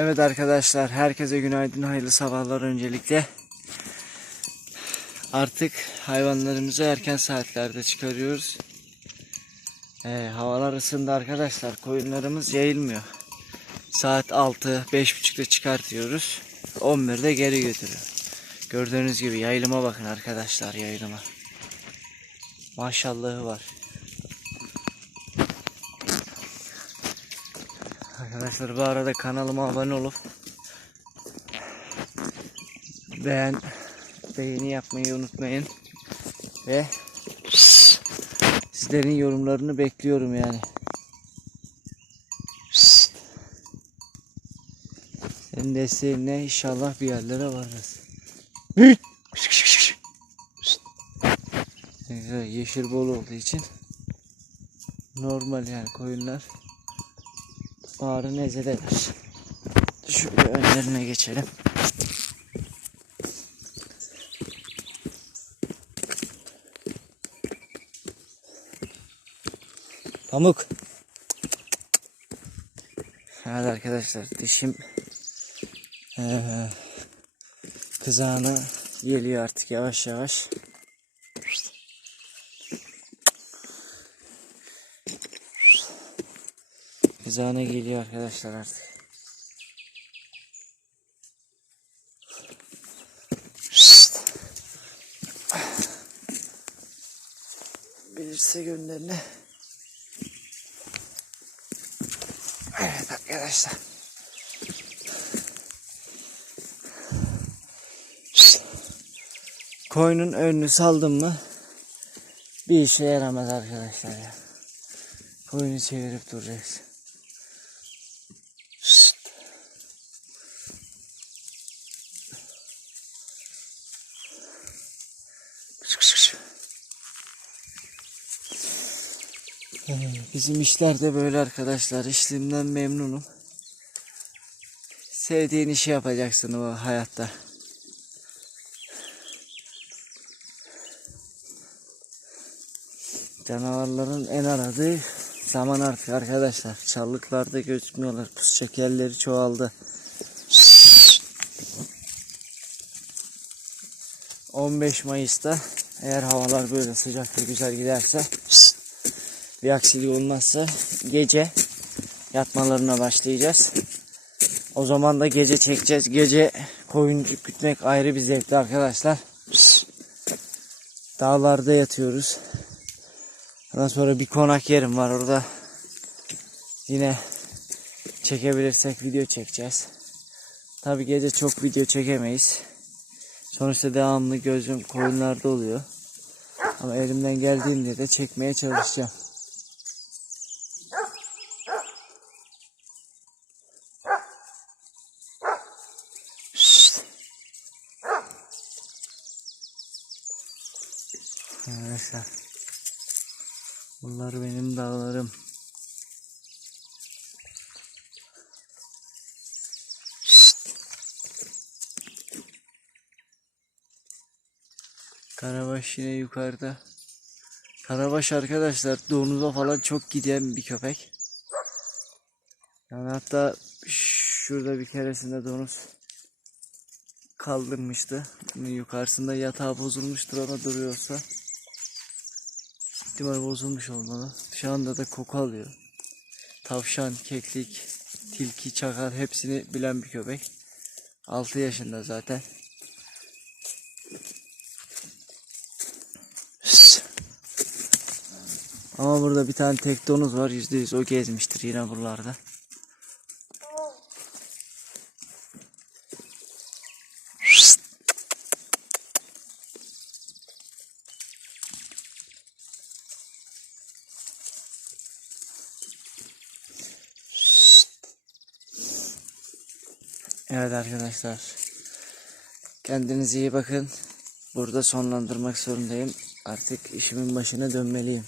Evet arkadaşlar herkese günaydın hayırlı sabahlar öncelikle. Artık hayvanlarımızı erken saatlerde çıkarıyoruz. Ee, havalar ısındı arkadaşlar koyunlarımız yayılmıyor. Saat 6 5.30'da çıkartıyoruz. 11'de geri götürüyor. Gördüğünüz gibi yayılıma bakın arkadaşlar yayılıma. Maşallahı var. Arkadaşlar bu arada kanalıma abone olup beğen beğeni yapmayı unutmayın ve sizlerin yorumlarını bekliyorum yani. Senin desteğinle inşallah bir yerlere varırız. Yeşil bol olduğu için normal yani koyunlar bağrı nezedeler. Şöyle önlerine geçelim. Pamuk. Evet arkadaşlar dişim eee kızağına geliyor artık yavaş yavaş. Kızağına geliyor arkadaşlar artık. Bilirse gönderine. Evet arkadaşlar. Koyunun önünü saldım mı bir işe yaramaz arkadaşlar ya. Koyunu çevirip duracaksın. Şşt. Kış, kış, kış. Ee, Bizim işler de böyle arkadaşlar. İşlimden memnunum. Sevdiğin işi yapacaksın o hayatta. Canavarların en aradığı zaman artık arkadaşlar. Çalılıklarda gözükmüyorlar. Pus şekerleri çoğaldı. 15 Mayıs'ta eğer havalar böyle sıcak ve güzel giderse bir aksilik olmazsa gece yatmalarına başlayacağız. O zaman da gece çekeceğiz. Gece koyuncuk gütmek ayrı bir zevkli arkadaşlar. Dağlarda yatıyoruz. Ondan sonra bir konak yerim var orada. Yine çekebilirsek video çekeceğiz. Tabi gece çok video çekemeyiz. Sonuçta devamlı gözüm koyunlarda oluyor. Ama elimden geldiğinde de çekmeye çalışacağım. Arkadaşlar. Bunlar benim dağlarım. Şşt. Karabaş yine yukarıda. Karabaş arkadaşlar donuza falan çok giden bir köpek. Yani hatta şurada bir keresinde donuz kaldırmıştı. Yukarısında yatağı bozulmuştur ona duruyorsa. İhtimal bozulmuş olmalı. Şu anda da koku alıyor. Tavşan, keklik, tilki, çakal hepsini bilen bir köpek. 6 yaşında zaten. Ama burada bir tane tek donuz var. %100 o gezmiştir yine buralarda. Evet arkadaşlar. Kendinize iyi bakın. Burada sonlandırmak zorundayım. Artık işimin başına dönmeliyim.